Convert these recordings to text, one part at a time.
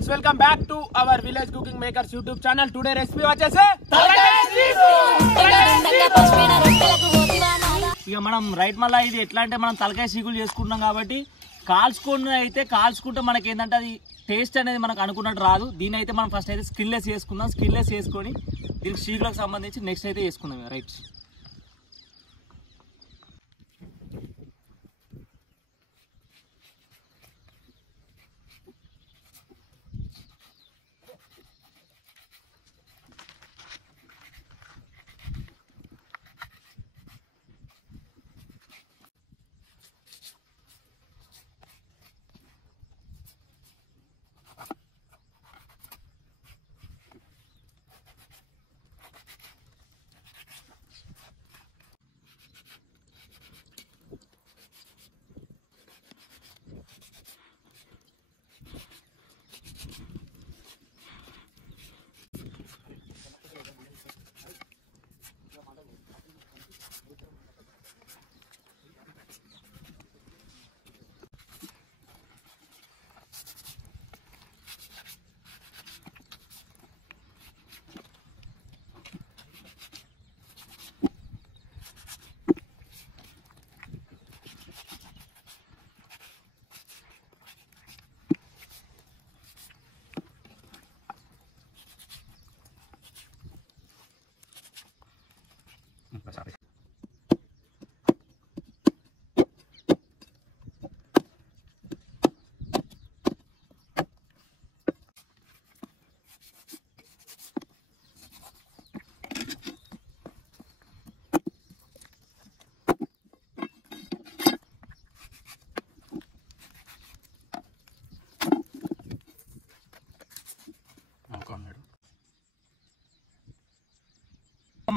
Friends, welcome back to our village cooking makers YouTube channel. Today recipe వచ్చేసి ఇక మనం right మళ్ళీ ఇది ఎట్లా అంటే మనం తలకాయ సీకులు చేసుకుంటున్నాం కాబట్టి కాల్చుకుంటే మనకి ఏంటంటే అది టేస్ట్ అనేది మనకు అనుకున్నట్టు రాదు. దీని అయితే మనం ఫస్ట్ అయితే స్కిన్లెస్ చేసుకుందాం. స్కిన్లెస్ చేసుకొని దీనికి సీకులకు సంబంధించి నెక్స్ట్ అయితే చేసుకుందాం. రైట్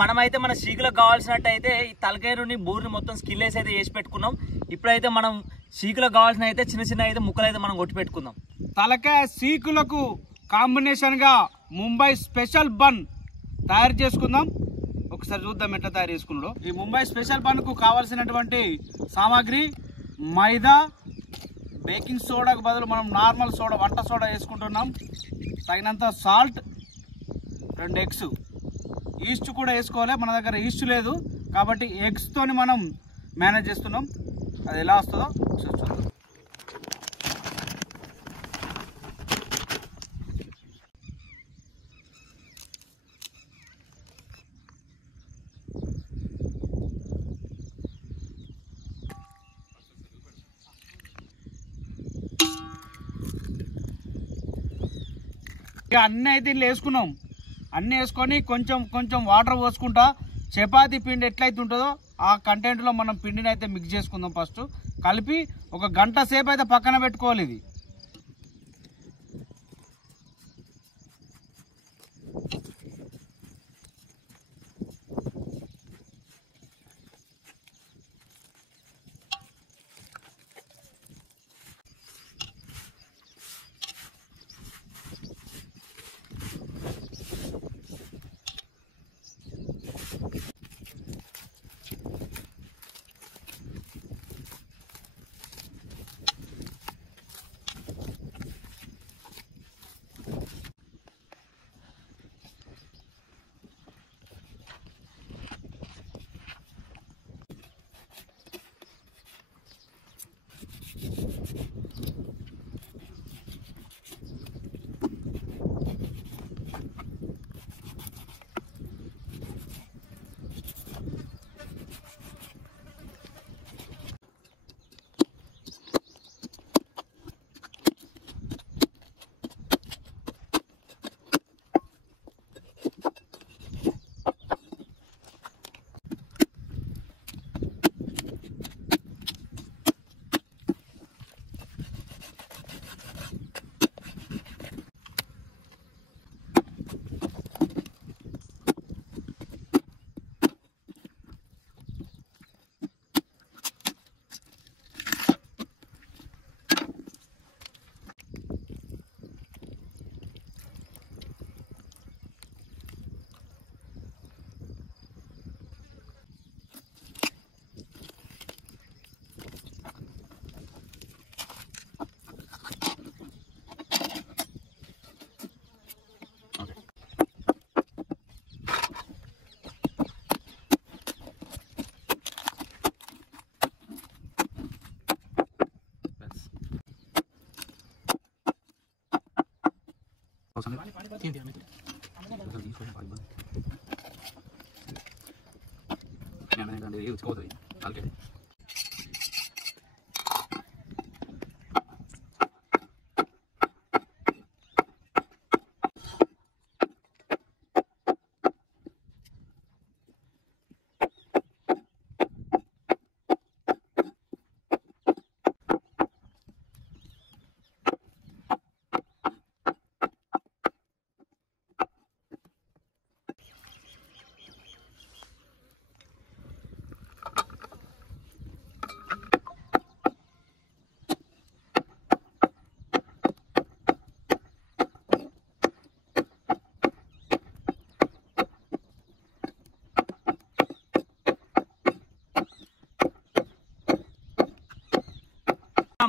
మనమైతే మన సీకులకు కావాల్సినట్టు అయితే ఈ తలకాయ నుండి బూరిని మొత్తం స్కిల్లేసి అయితే చేసి పెట్టుకున్నాం. ఇప్పుడైతే మనం సీకులకు కావాల్సిన అయితే చిన్న చిన్న అయితే ముక్కలు అయితే మనం కొట్టి పెట్టుకుందాం. తలకాయ సీకులకు కాంబినేషన్ గా ముంబై స్పెషల్ బన్ తయారు చేసుకుందాం. ఒకసారి చూద్దాం ఎట్లా తయారు చేసుకున్నాడు. ఈ ముంబై స్పెషల్ బన్ కు కావాల్సినటువంటి సామాగ్రి మైదా, బేకింగ్ సోడాకు బదులు మనం నార్మల్ సోడా, వంట సోడా వేసుకుంటున్నాం, తగినంత సాల్ట్, 2 ఎగ్స్, ఈస్ట్ కూడా వేసుకోవాలి. మన దగ్గర ఈస్ట్ లేదు కాబట్టి ఎగ్స్ తోని మనం మేనేజ్ చేస్తున్నాం. అది ఎలా వస్తుందో చూద్దాం. ఇక అన్నీ అయితే ఇల్లు వేసుకున్నాం. అన్నీ వేసుకొని కొంచెం కొంచెం వాటర్ పోసుకుంటా చపాతీ పిండి ఎట్లయితే ఉంటుందో ఆ కంటెంట్లో మనం పిండిని అయితే మిక్స్ చేసుకుందాం. ఫస్ట్ కలిపి 1 గంట సేపు అయితే పక్కన పెట్టుకోవాలి. ఇది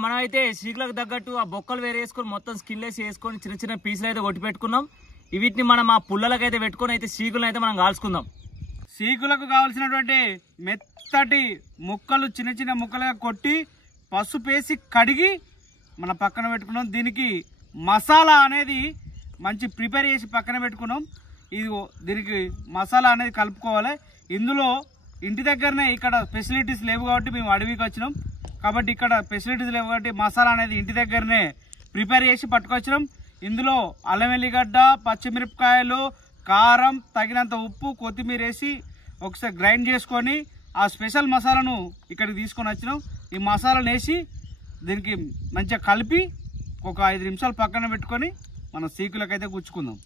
మనం అయితే సీకులకు తగ్గట్టు ఆ బొక్కలు వేరే వేసుకొని మొత్తం స్కిన్లెస్ వేసుకొని చిన్న చిన్న పీసులు అయితే కొట్టి పెట్టుకున్నాం. వీటిని మనం ఆ పుల్లలకు అయితే పెట్టుకొని అయితే సీకులను అయితే మనం కాల్చుకుందాం. సీకులకు కావాల్సినటువంటి మెత్తటి ముక్కలు చిన్న చిన్న ముక్కలుగా కొట్టి పసుపు వేసి కడిగి మన పక్కన పెట్టుకున్నాం. దీనికి మసాలా అనేది మంచి ప్రిపేర్ చేసి పక్కన పెట్టుకున్నాం. ఇది దీనికి మసాలా అనేది కలుపుకోవాలి. ఇందులో ఇంటి దగ్గరనే ఇక్కడ ఫెసిలిటీస్ లేవు కాబట్టి మేము అడవికి వచ్చినాం. కాబట్టి ఇక్కడ ఫెసిలిటీస్ లేవు కాబట్టి మసాలా అనేది ఇంటి దగ్గరనే ప్రిపేర్ చేసి పట్టుకొచ్చినాం. ఇందులో అల్లం వెల్లిగడ్డ, పచ్చిమిరపకాయలు, కారం, తగినంత ఉప్పు, కొత్తిమీర వేసి ఒకసారి గ్రైండ్ చేసుకొని ఆ స్పెషల్ మసాలాను ఇక్కడికి తీసుకొని వచ్చినాం. ఈ మసాలాను వేసి దీనికి మంచిగా కలిపి ఒక 5 నిమిషాలు పక్కన పెట్టుకొని మనం సీకులకైతే గుచ్చుకుందాం.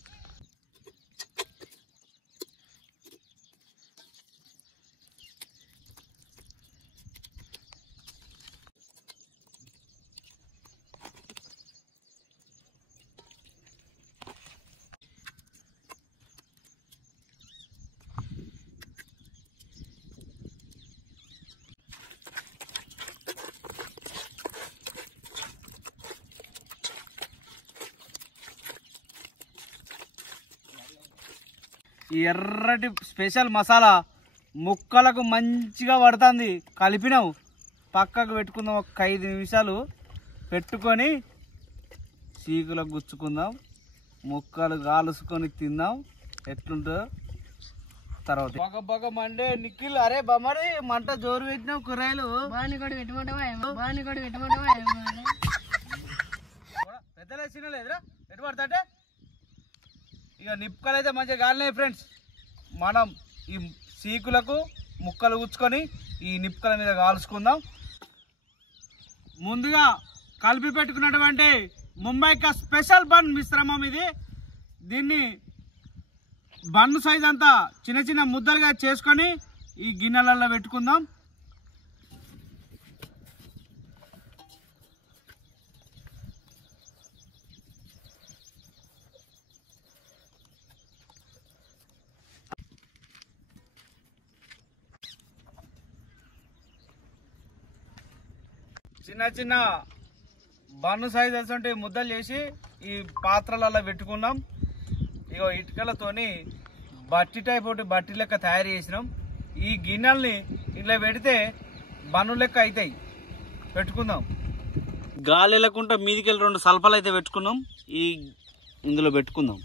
ఈ ఎర్రటి స్పెషల్ మసాలా ముక్కలకు మంచిగా పడుతుంది. కలిపినావు పక్కకు పెట్టుకుందాం. ఒక 5 నిమిషాలు పెట్టుకొని సీకులకు గుచ్చుకుందాం. ముక్కలు కాలుసుకొని తిందాం ఎట్లుంటుందో తర్వాత. బగ మండే నిఖిల్, అరే బొమ్మడి మంట జోరు పెట్టినావు. కూరగాయలు పెద్దలే చిన్నలేదురా ఎటు పడతాంటే ఇక నిప్పుకలు అయితే మంచిగా కాలినాయి ఫ్రెండ్స్. మనం ఈ సీకులకు ముక్కలు గుచ్చుకొని ఈ నిప్పుకల మీద కాల్చుకుందాం. ముందుగా కలిపి పెట్టుకున్నటువంటి ముంబైకా స్పెషల్ బన్ మిశ్రమం ఇది. దీన్ని బన్ను సైజ్ అంతా చిన్న చిన్న ముద్దలుగా చేసుకొని ఈ గిన్నెలలో పెట్టుకుందాం. చిన్న చిన్న బన్ను సైజ్ అంటే ముద్దలు చేసి ఈ పాత్రలలో పెట్టుకున్నాం. ఇగో ఇటుకలతోని బట్టి టైప్ ఒకటి బట్టి లెక్క తయారు చేసినాం. ఈ గిన్నెల్ని ఇట్లా పెడితే బన్ను లెక్క అవుతాయి. పెట్టుకుందాం. గాలి వెళ్ళకుండా మీదికెళ్ళి 2 సల్పలు అయితే పెట్టుకున్నాం. ఈ ఇందులో పెట్టుకుందాం.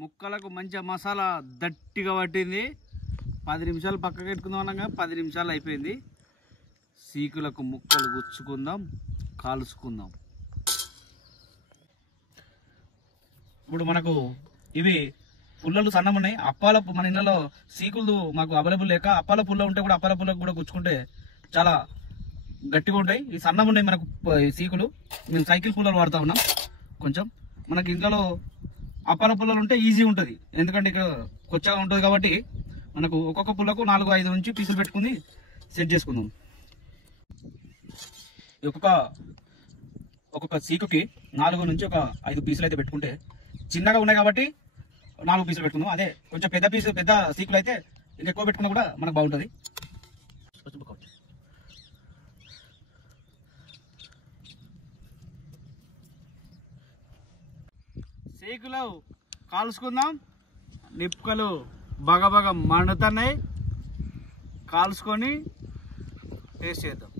ముక్కలకు మంచిగా మసాలా దట్టిగా పట్టింది. 10 నిమిషాలు పక్కకు పెట్టుకుందాం అనగా 10 నిమిషాలు అయిపోయింది. సీకులకు ముక్కలు గుచ్చుకుందాం, కాల్చుకుందాం. ఇప్పుడు మనకు ఇవి పుల్లలు సన్నం ఉన్నాయి. అప్పాల మన ఇళ్ళలో సీకులు మాకు అవైలబుల్ లేక అప్పాల పుల్ల ఉంటే కూడా అప్పాల పుల్లకు కూడా గుచ్చుకుంటే చాలా గట్టిగా ఉంటాయి. ఈ సన్నం ఉన్నాయి మనకు సీకులు. మేము సైకిల్ పుల్లలు వాడుతూ ఉన్నాం. కొంచెం మనకి ఇంట్లో అప్పాల పుల్లలు ఉంటే ఈజీ ఉంటుంది. ఎందుకంటే ఇక్కడ కొచ్చగా ఉంటుంది కాబట్టి మనకు ఒక్కొక్క పుల్లకు 4-5 నుంచి పీసులు పెట్టుకుని సెట్ చేసుకుందాం. ఒక్కొక్క సీకుకి 4 నుంచి ఒక 5 పీసులు అయితే పెట్టుకుంటే చిన్నగా ఉన్నాయి కాబట్టి 4 పీసులు పెట్టుకుందాం. అదే కొంచెం పెద్ద సీకులు అయితే ఇంకా ఎక్కువ పెట్టుకున్నా కూడా మనకు బాగుంటుంది. సీకులు కాల్చుకుందాం. నిప్పుకలు బాగా మండుతున్నాయి. కాల్చుకొని టేస్ట్ చేద్దాం.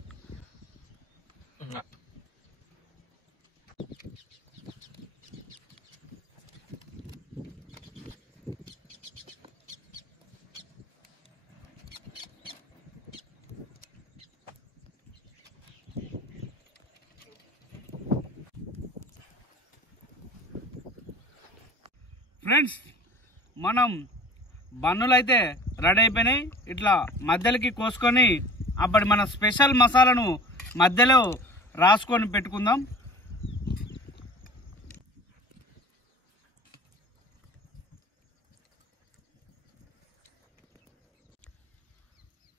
ఫ్రెండ్స్, మనం బన్నులు అయితే రెడీ అయిపోయినాయి. ఇట్లా మధ్యలోకి కోసుకొని అప్పటి మన స్పెషల్ మసాలాను మధ్యలో రాసుకొని పెట్టుకుందాం.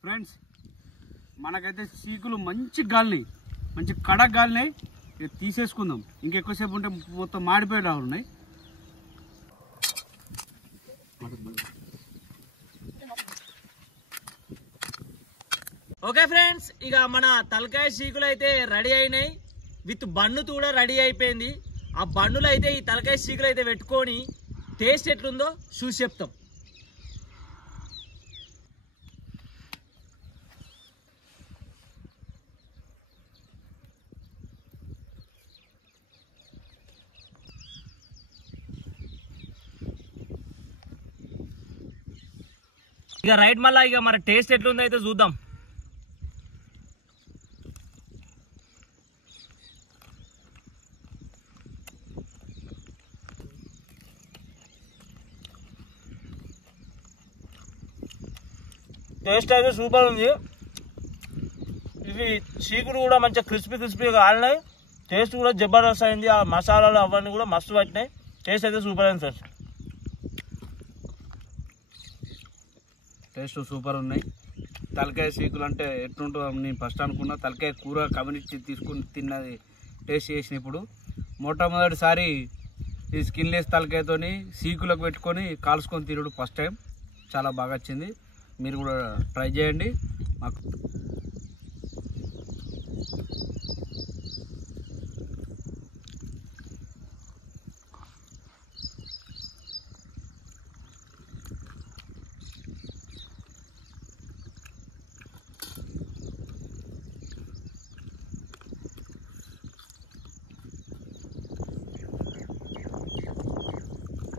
ఫ్రెండ్స్, మనకైతే చీకులు మంచి గాలినాయి, మంచి కడక్ గాలినాయి. ఇక తీసేసుకుందాం. ఇంకెక్కువసేపు ఉంటే మొత్తం మాడిపోయేలా ఉన్నాయి. ఓకే ఫ్రెండ్స్, ఇక మన తలకాయ చీకులు అయితే రెడీ అయినాయి. విత్ బన్ను కూడా రెడీ అయిపోయింది. ఆ బన్నులు అయితే ఈ తలకాయ చీకులు అయితే పెట్టుకొని టేస్ట్ ఎట్లుందో చూసి చెప్తాం. ఇక రైట్, మళ్ళీ ఇక మన టేస్ట్ ఎట్లుందో అయితే చూద్దాం. టేస్ట్ అయితే సూపర్ ఉంది. ఇవి చీకులు కూడా మంచిగా క్రిస్పీగా ఆడినాయి. టేస్ట్ కూడా జబర్దస్త్ అయింది. ఆ మసాలాలు అవన్నీ కూడా మస్తు పట్టినాయి. టేస్ట్ అయితే సూపర్ అయింది సార్. టేస్ట్ సూపర్ ఉన్నాయి. తలకాయ చీకులు అంటే ఎట్లుంటుందో నేను ఫస్ట్ అనుకున్నా. తలకాయ కూర కమినిచ్చి తీసుకుని తిన్నది టేస్ట్ చేసిన. ఇప్పుడు మొట్టమొదటిసారి ఈ స్కిన్లెస్ తలకాయతోని చీకులకు పెట్టుకొని కాల్చుకొని తినడు ఫస్ట్ టైం. చాలా బాగా వచ్చింది. మీరు కూడా ట్రై చేయండి. మాకు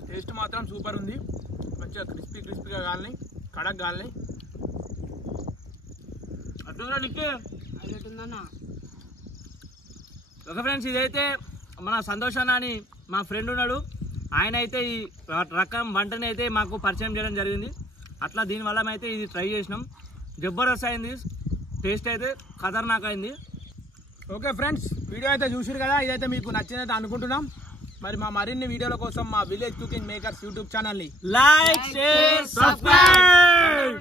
టేస్ట్ మాత్రం సూపర్ ఉంది. మంచిగా క్రిస్పీగా కాలినాయి, కడక్ కాలినాయి. అట్లా నీకే ఓకే ఫ్రెండ్స్, ఇదైతే మన సంతోషాన్ని అని మా ఫ్రెండ్ ఉన్నాడు. ఆయన అయితే ఈ రకం వంటని అయితే మాకు పరిచయం చేయడం జరిగింది. అట్లా దీనివల్ల అయితే ఇది ట్రై చేసినాం. జబర్దస్త్ అయింది. టేస్ట్ అయితే ఖతర్నాక్ అయింది. ఓకే ఫ్రెండ్స్, వీడియో అయితే చూసారు కదా. ఇదైతే మీకు నచ్చిందైతే అనుకుంటున్నాం. మరి మా మరిన్ని వీడియోల కోసం మా విలేజ్ కుకింగ్ మేకర్స్ యూట్యూబ్ ఛానల్ని లైక్, షేర్, సబ్స్క్రైబ్.